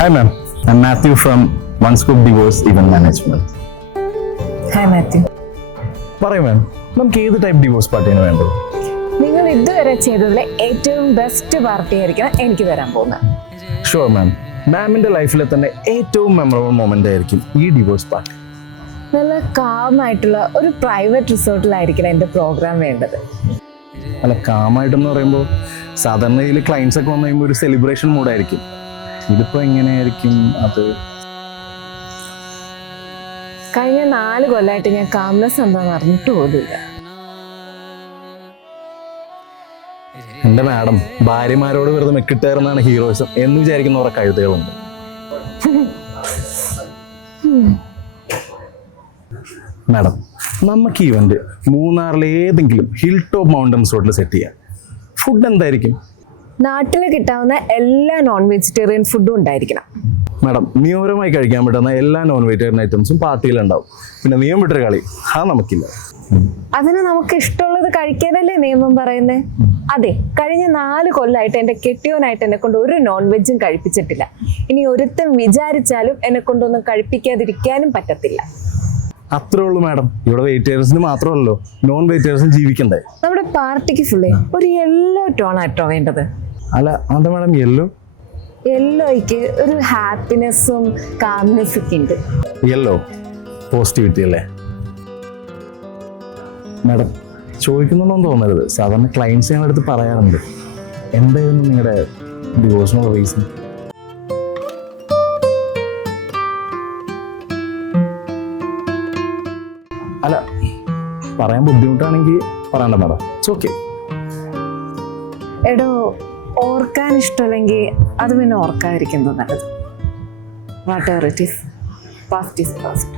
Hi ma'am, I'm Matthew from One Scoop Divorce Event Management. Hi Mathew. പറയൂ മാം, നമുക്ക് ഏത് type divorce പാർട്ടിയാണ് വേണ്ടത്? നിങ്ങൾ ഇതുവരെ ചെയ്തതിലെ ഏറ്റവും ബെസ്റ്റ് പാർട്ടി ആയിരിക്കണം എനിക്ക് തരാൻ പോകുന്നത്. ഷുവർ മാം, മാമിന്റെ ലൈഫിലെ തന്നെ ഏറ്റവും മെമ്മറബിൾ മൊമെന്റ് ആയിരിക്കും ഈ ഡിവോഴ്സ് പാർട്ടി. നല്ല കാമായിട്ടുള്ള ഒരു പ്രൈവറ്റ് റിസോർട്ടിലായിരിക്കണം എൻ്റെ പ്രോഗ്രാം വേണ്ടത്. അല്ല, കാമായിട്ടെന്ന് പറയുമ്പോൾ സാധാരണ ഇതിൽ ക്ലയൻസ് ഒക്കെ വന്നു കഴിയുമ്പോൾ ഒരു സെലിബ്രേഷൻ മൂഡായിരിക്കും. ഇതിപ്പോ എങ്ങനെയായിരിക്കും അത്? കഴിഞ്ഞ 4 കൊല്ലമായിട്ട് ഞാൻ കാംനെസ് എന്താണെന്ന് അറിഞ്ഞിട്ട് പോലുമില്ല. എന്റെ മാഡം, ഭാര്യമാരോട് വെറുതെ മെക്കിട്ടേറുന്നതാണ് ഹീറോയിസം എന്ന് വിചാരിക്കുന്ന കുറെ കഴുതകളുണ്ട്. മാഡം, നമുക്ക് ഈവന്റ് മൂന്നാറിലെ ഏതെങ്കിലും ഹിൽ ടോപ്പ് മൗണ്ടൻ റിസോർട്ടിൽ സെറ്റ് ചെയ്യാം. ഫുഡ് എന്തായിരിക്കും? നാട്ടിൽ കിട്ടാവുന്ന എല്ലാ നോൺ വെജിറ്റേറിയൻ ഫുഡും ഉണ്ടായിരിക്കണം. മാഡം, നിയമപരമായി കഴിക്കാൻ പറ്റുന്ന എല്ലാ നോൺ വെജിറ്റേറിയൻ ഐറ്റംസും പാർട്ടിയിലുണ്ടാവും. പിന്നെ നിയമം വിട്ടൊരു കളി അത് നമുക്കില്ല. അതിന് നമുക്ക് ഇഷ്ടമുള്ളത് കഴിക്കാനല്ലേ നിയമം പറയുന്നത്? അതെ, കഴിഞ്ഞ 4 കൊല്ലമായിട്ട് എൻ്റെ കെട്ടിയോനായിട്ട് എന്നെ കൊണ്ട് ഒരു നോൺ വെജും കഴിപ്പിച്ചിട്ടില്ല. ഇനി ഒരുത്തൻ വിചാരിച്ചാലും എന്നെ കൊണ്ടൊന്നും കഴിപ്പിക്കാതിരിക്കാനും പറ്റത്തില്ല. അത്രേ ഉള്ളൂ മാഡം. ഇവിടെ വെജിറ്റേറിയൻസിന് മാത്രമല്ലോ നോൺ വെജിറ്റേറിയൻസും ജീവിക്കണ്ടേ? നമ്മുടെ പാർട്ടിക്ക് ഫുള്ളേ ഒരു യെല്ലോ ടോൺ ആയിട്ടോ വേണ്ടത്. അല്ല, അതെന്താ മാഡം യെല്ലോ? യെല്ലോയ്ക്ക് ഒരു ഹാപ്പിനെസ്സും കാംനെസ്സും ഒക്കെ ഉണ്ട്. യെല്ലോ പോസിറ്റിവിറ്റി അല്ലേ മാഡം? ചോദിക്കുന്നുണ്ടോന്ന് തോന്നരുത്, സാധാരണ ക്ലയൻസ് ഞങ്ങളുടെ അടുത്ത് പറയാറുണ്ട്. എന്തായിരുന്നു നിങ്ങളുടെ ഡിവോഴ്സിനുള്ള റീസൺ? അല്ല, പറയാൻ ബുദ്ധിമുട്ടാണെങ്കിൽ പറയണ്ട മാഡം, ഇറ്റ്സ് ഓക്കെ. എടോ, ഓർക്കാൻ ഇഷ്ടമല്ലെങ്കിൽ അത് പിന്നെ ഓർക്കാതിരിക്കുന്നത് നല്ലത്. What ever it is, past is past.